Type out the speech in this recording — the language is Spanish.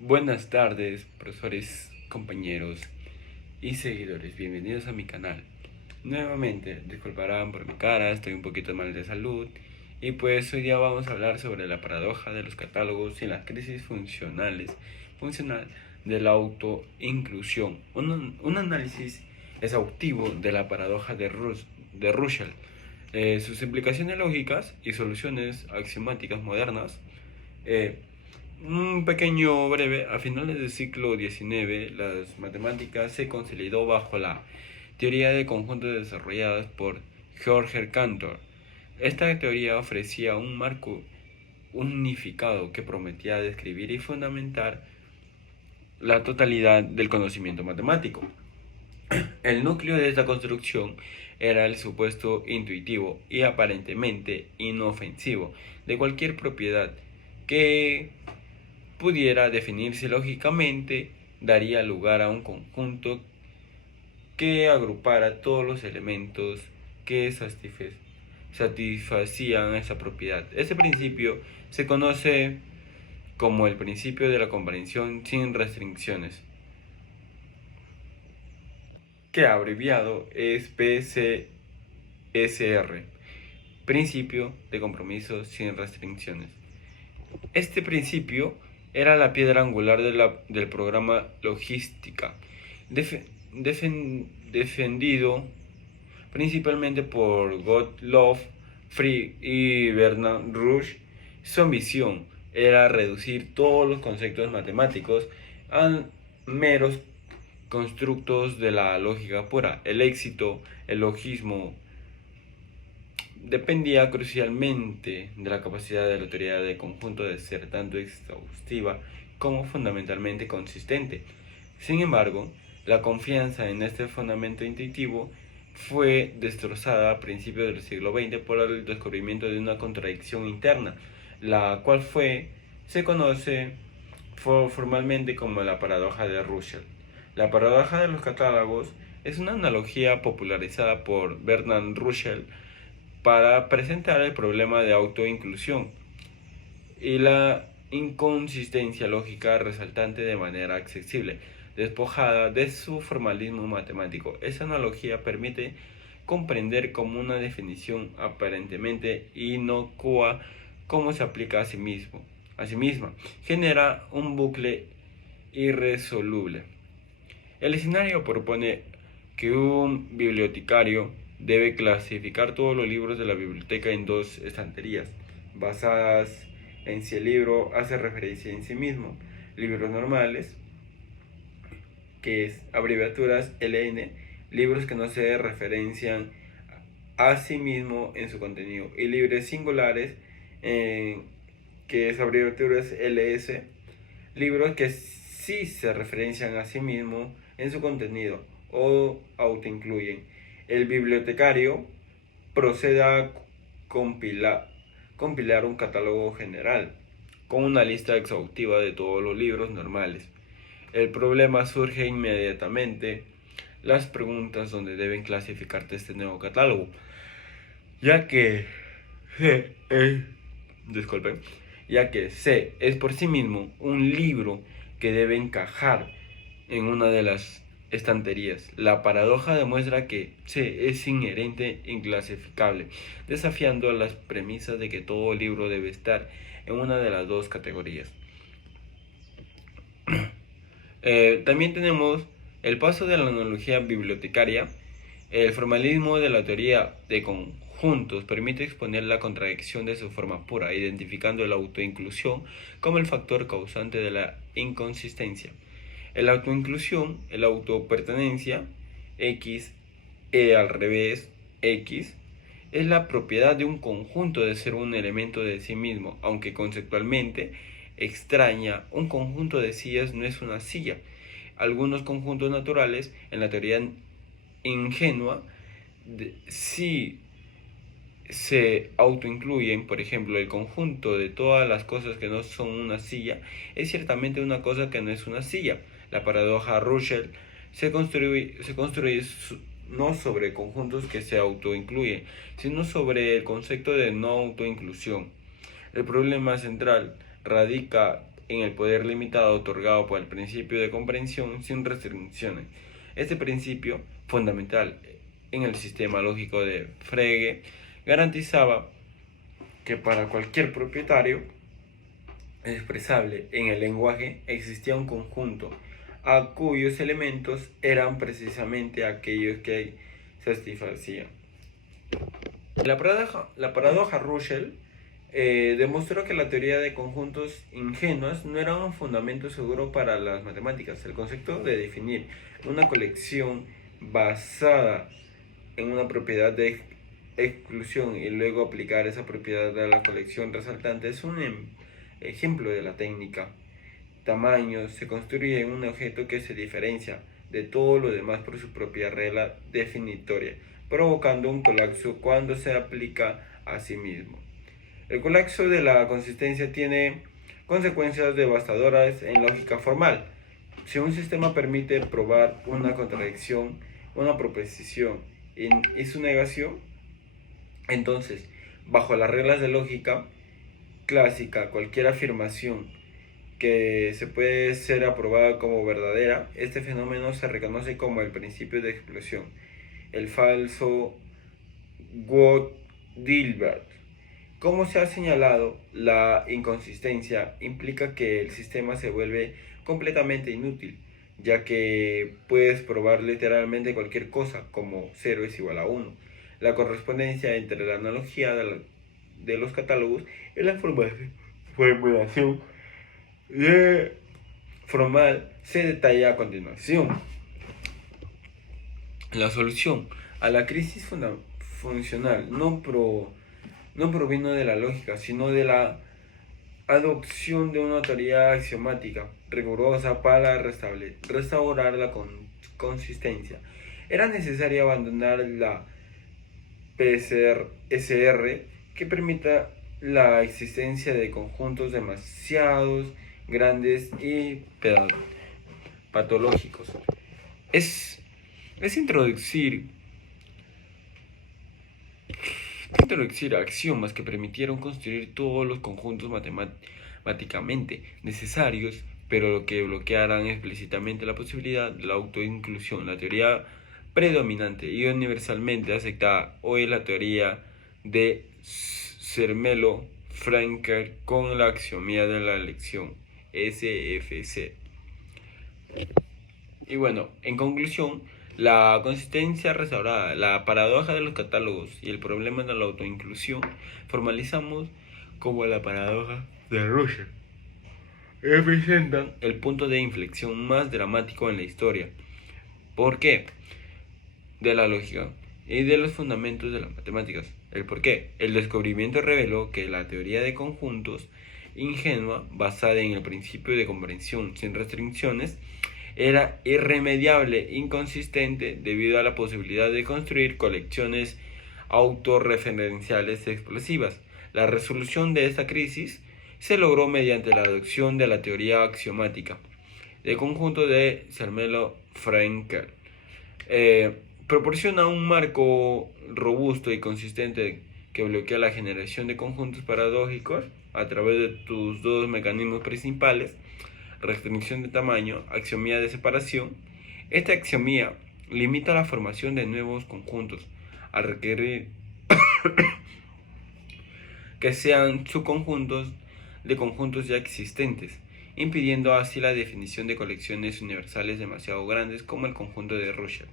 Buenas tardes, profesores, compañeros y seguidores. Bienvenidos a mi canal. Nuevamente, disculparán por mi cara, estoy un poquito mal de salud. Y pues hoy día vamos a hablar sobre la paradoja de los catálogos y la crisis funcional de la autoinclusión. Un análisis exhaustivo de la paradoja de Russell, sus implicaciones lógicas y soluciones axiomáticas modernas. Un pequeño breve, a finales del siglo XIX, las matemáticas se consolidó bajo la teoría de conjuntos desarrollada por George Cantor. Esta teoría ofrecía un marco unificado que prometía describir y fundamentar la totalidad del conocimiento matemático. El núcleo de esta construcción era el supuesto intuitivo y aparentemente inofensivo de cualquier propiedad que pudiera definirse lógicamente, daría lugar a un conjunto que agrupara todos los elementos que satisfacían esa propiedad. Este principio se conoce como el principio de la comprensión sin restricciones, que abreviado es PCSR, principio de compromiso sin restricciones. Este principio era la piedra angular del programa Logística, defendido principalmente por Gottlob Frege y Bernard Rush. Su ambición era reducir todos los conceptos matemáticos a meros constructos de la lógica pura. El éxito, el logismo, dependía crucialmente de la capacidad de la teoría de conjunto de ser tanto exhaustiva como fundamentalmente consistente. Sin embargo, la confianza en este fundamento intuitivo fue destrozada a principios del siglo XX por el descubrimiento de una contradicción interna, la cual se conoce formalmente como la paradoja de Russell. La paradoja de los catálogos es una analogía popularizada por Bertrand Russell para presentar el problema de autoinclusión y la inconsistencia lógica resultante de manera accesible, despojada de su formalismo matemático. Esa analogía permite comprender como una definición aparentemente inocua cómo se aplica a sí misma, genera un bucle irresoluble. El escenario propone que un bibliotecario debe clasificar todos los libros de la biblioteca en dos estanterías, basadas en si el libro hace referencia en sí mismo. Libros normales, que es abreviaturas LN, libros que no se referencian a sí mismo en su contenido, y libros singulares, que es abreviaturas LS, libros que sí se referencian a sí mismo en su contenido o autoincluyen. El bibliotecario procede a compilar un catálogo general con una lista exhaustiva de todos los libros normales. El problema surge inmediatamente las preguntas donde deben clasificarte este nuevo catálogo, ya que C es por sí mismo un libro que debe encajar en una de las estanterías. La paradoja demuestra que C es inherente e inclasificable, desafiando las premisas de que todo libro debe estar en una de las dos categorías. También tenemos el paso de la analogía bibliotecaria. El formalismo de la teoría de conjuntos permite exponer la contradicción de su forma pura, identificando la autoinclusión como el factor causante de la inconsistencia. El autoinclusión, el autopertenencia, X, al revés, X, es la propiedad de un conjunto de ser un elemento de sí mismo, aunque conceptualmente extraña, un conjunto de sillas no es una silla. Algunos conjuntos naturales, en la teoría ingenua, si se autoincluyen, por ejemplo, el conjunto de todas las cosas que no son una silla es ciertamente una cosa que no es una silla. La paradoja Russell se construye no sobre conjuntos que se autoincluyen, sino sobre el concepto de no autoinclusión. El problema central radica en el poder limitado otorgado por el principio de comprensión sin restricciones. Este principio, fundamental en el sistema lógico de Frege, garantizaba que para cualquier propietario expresable en el lenguaje existía un conjunto a cuyos elementos eran precisamente aquellos que satisfacían. La paradoja Russell demostró que la teoría de conjuntos ingenuos no era un fundamento seguro para las matemáticas. El concepto de definir una colección basada en una propiedad de exclusión y luego aplicar esa propiedad a la colección resultante es un ejemplo de la técnica. Tamaño se construye en un objeto que se diferencia de todo lo demás por su propia regla definitoria, provocando un colapso cuando se aplica a sí mismo. El colapso de la consistencia tiene consecuencias devastadoras en lógica formal. Si un sistema permite probar una contradicción, una proposición y su negación, entonces, bajo las reglas de lógica clásica, cualquier afirmación que se puede ser aprobada como verdadera, este fenómeno se reconoce como el principio de explosión, el falso Watt-Dilbert. Como se ha señalado, la inconsistencia implica que el sistema se vuelve completamente inútil, ya que puedes probar literalmente cualquier cosa, como 0 es igual a 1. La correspondencia entre la analogía de los catálogos y la formulación formal se detalla a continuación. La solución a la crisis funcional no provino de la lógica, sino de la adopción de una teoría axiomática rigurosa para restaurar la consistencia. Era necesario abandonar la PSR que permita la existencia de conjuntos demasiados grandes y patológicos. Es introducir axiomas que permitieron construir todos los conjuntos matemáticamente necesarios, pero que bloquearan explícitamente la posibilidad de la autoinclusión. La teoría predominante y universalmente aceptada hoy es la teoría de Zermelo-Fraenkel con la axiomía de la elección, SFC. Y bueno, en conclusión, la consistencia restaurada, la paradoja de los catálogos y el problema de la autoinclusión formalizamos como la paradoja de Russell. Representan el punto de inflexión más dramático en la historia. ¿Por qué? De la lógica y de los fundamentos de las matemáticas. ¿El por qué? El descubrimiento reveló que la teoría de conjuntos ingenua, basada en el principio de comprensión sin restricciones, era irremediable, inconsistente, debido a la posibilidad de construir colecciones autorreferenciales explosivas. La resolución de esta crisis se logró mediante la adopción de la teoría axiomática de conjunto de Zermelo-Fraenkel. Proporciona un marco robusto y consistente que bloquea la generación de conjuntos paradójicos a través de tus dos mecanismos principales: restricción de tamaño, axiomía de separación. Esta axiomía limita la formación de nuevos conjuntos al requerir que sean subconjuntos de conjuntos ya existentes, impidiendo así la definición de colecciones universales demasiado grandes como el conjunto de Russell.